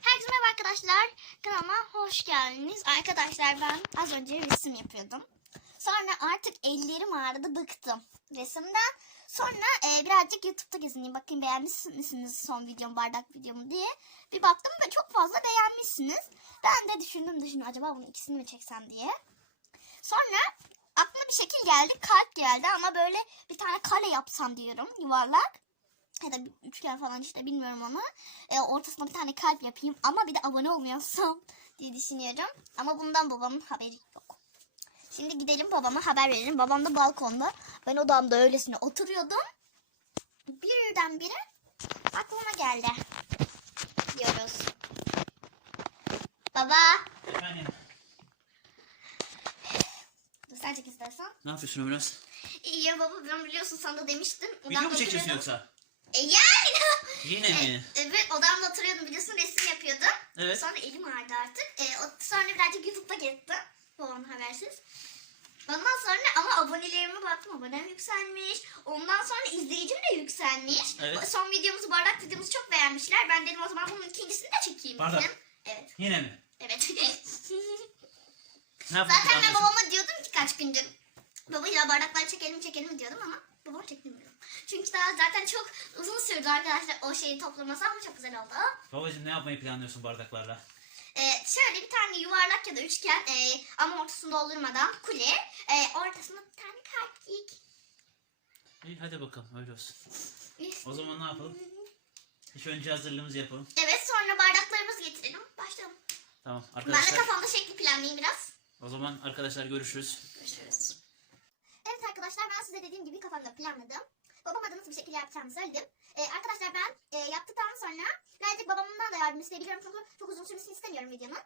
Herkese merhaba arkadaşlar. Kanalıma hoş geldiniz. Arkadaşlar ben az önce resim yapıyordum. Sonra artık ellerim ağrıdı bıktım resimden. Sonra e, birazcık YouTube'da gezineyim. Bakın beğenmiş misiniz son videom bardak videomu diye. Bir baktım ve çok fazla beğenmişsiniz. Ben de düşündüm düşündüm acaba bunun ikisini mi çeksem diye. Sonra aklıma bir şekil geldi. Kalp geldi ama böyle bir tane kale yapsam diyorum yuvarlak ya da üçgen falan işte bilmiyorum ama e, ortasına bir tane kalp yapayım ama bir de abone olmuyorsam diye düşünüyorum. Ama bundan babamın haberi yok. Şimdi gidelim babama haber verelim. Babam da balkonda. Ben odamda öylesine oturuyordum. Birdenbire aklıma geldi. Diyoruz. Baba. Efendim, sen çek istersen. ne yapıyorsun biraz? İyi ya baba ben biliyorsun sana da demiştim. Video mu çekiyorsun yoksa? E yani. Yine mi? Evet odamda oturuyordum biliyorsun resim yapıyordum. Evet. Sonra elim ağrıdı artık. E, sonra birazcık YouTube'da gezdim. Babam habersiz. Ondan sonra ama abonelerime baktım. Abonem yükselmiş. Ondan sonra izleyicim de yükselmiş. Evet. Son videomuzu, bardak videomuzu çok beğenmişler. Ben dedim o zaman bunun ikincisini de çekeyim Bardak. dedim. Evet. Yine mi? Evet. Ne? Zaten ben babama diyordum ki kaç gündür. Baba ya bardakları çekelim çekelim diyordum ama babam çekmiyorum. Çünkü daha zaten çok uzun sürdü arkadaşlar o şeyi toplaması ama çok güzel oldu. Babacığım ne yapmayı planlıyorsun bardaklarla? Ee, şöyle bir tane yuvarlak ya da üçgen e, ama ortasını doldurmadan kule. E, ortasına bir tane kalplik. İyi hadi bakalım öyle olsun. O zaman ne yapalım? İlk önce hazırlığımızı yapalım. Evet sonra bardaklarımızı getirelim. Başlayalım. Tamam Ben de arkadaşlar. kafamda şekli planlayayım biraz. O zaman arkadaşlar görüşürüz. Görüşürüz. Evet arkadaşlar ben size dediğim gibi kafamda planladım. Babam adına nasıl bir şekilde yapacağımı söyledim. Ee, arkadaşlar ben e, yaptıktan sonra birazcık babamdan da yardım isteyebiliyorum. Çünkü çok uzun sürmesini istemiyorum videonun.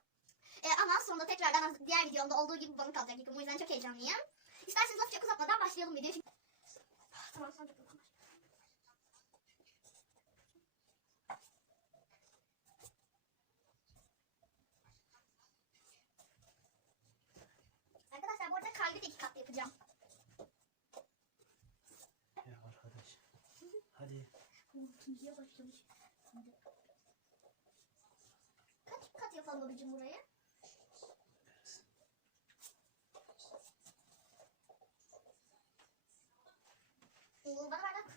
Ee, ama sonunda tekrardan diğer videomda olduğu gibi bana kalacak. yüküm. O yüzden çok heyecanlıyım. İsterseniz lafı çok uzatmadan başlayalım videoya. Çünkü... Ah, tamam. Arkadaşlar bu arada kalbi de iki katlı yapacağım. Ya arkadaş. Hadi. Kaç kat yapalım babacığım buraya? Oo, bana ver lan.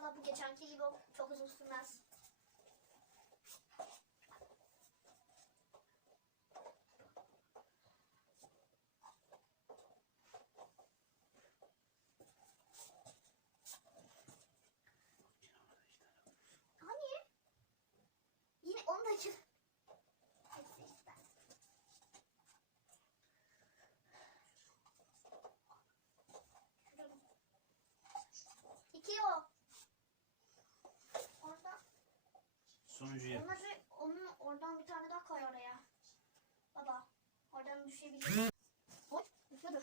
İnşallah bu geçenki gibi çok uzun sürmez. Hani? Yine onu da açın. Neyse işte. İki o. Orada Yap. onları onun oradan bir tane daha koy oraya. Baba oradan düşebilir. Oy düşüyordu.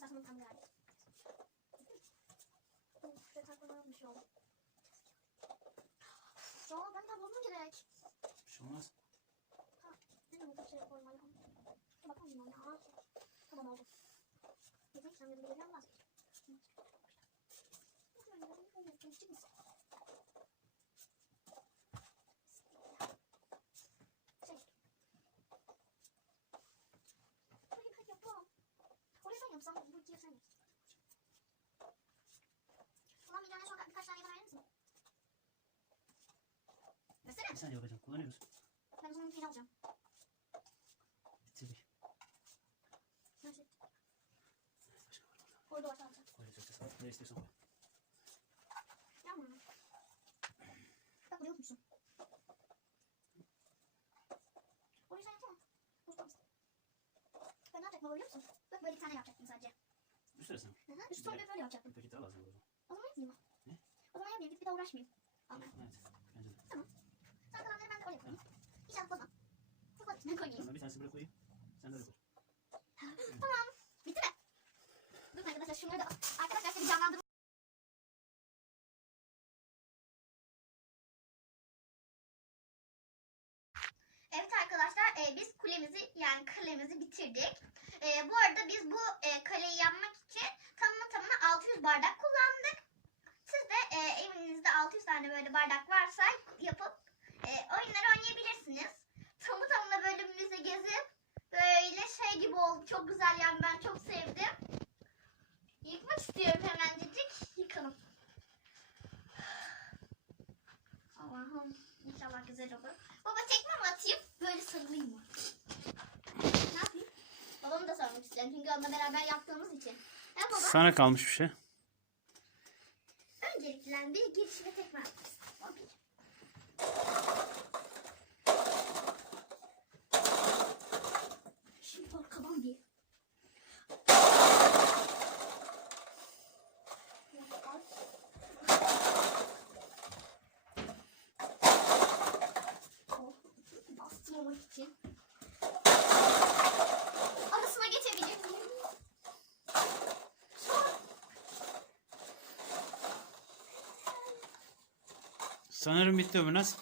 Zaten tam geldi. Şuraya takmadan bir şey oldu. Ya ben tablamam gerek. Bir şey olmaz. Benim de şey koymalıyım. Bakalım ya. Tamam oldu. Yemek sen dedim geliyorum vazgeçtim. Geçecek misin? Şey. Burayı ben yapamam. Orayı ben yapsam bu diye sen yapsın. Ulan bir tane sonra birkaç tane verir misin? Versene. Bir saniye babacığım kullanıyoruz. Ben o zaman bir alacağım. Var tamam. Koyacak da Ne istiyorsan koy. Yapma. Bak buraya unutmuşsun. Sen yapsana. baba biliyor musun? Bak böyle bir tane yapacaktım sadece. Süresi mi? Hı hı. Üstü sonra böyle yapacaktım. Peki daha lazım o zaman. O zaman yapmayayım? Ne? O zaman yapmayayım. Git bir daha uğraşmayayım. Ama Evet. Bence de. sonra kalanları ben de oraya koyayım. Hiç atlamam. Çok var içine koyayım. Tamam bir tanesi buraya koyayım. Sen de öyle koy. Tamam. Bitti mi? Dur arkadaşlar şunları da arkadaşlar size bir canlandırma. Evet arkadaşlar e, biz kulemizi yani kalemizi bitirdik. E, bu arada biz bu e, kaleyi yapmak için tamına tamına 600 bardak kullandık. Siz de e, evinizde 600 tane böyle bardak varsa yapıp e, oyunları oynayabilirsiniz. Tamı tamına böyle müze gezip böyle şey gibi oldu. Çok güzel yani ben çok sevdim. Yıkmak istiyorum hemencecik. Yıkalım. Allah'ım inşallah güzel olur. Baba tekme mi atayım? Böyle sarılayım mı? Ne yapayım? Babamı da sarmak istiyorum çünkü onunla beraber yaptığımız için. Ha baba? Sana kalmış bir şey. Öncelikle bir giriş ve tekme istiyorum. O bir. Şimdi arkadan bir. Oh, Bastırmamak için. Arasına geçebilir miyim? Şu an Sanırım bitti Ömür. Nasıl?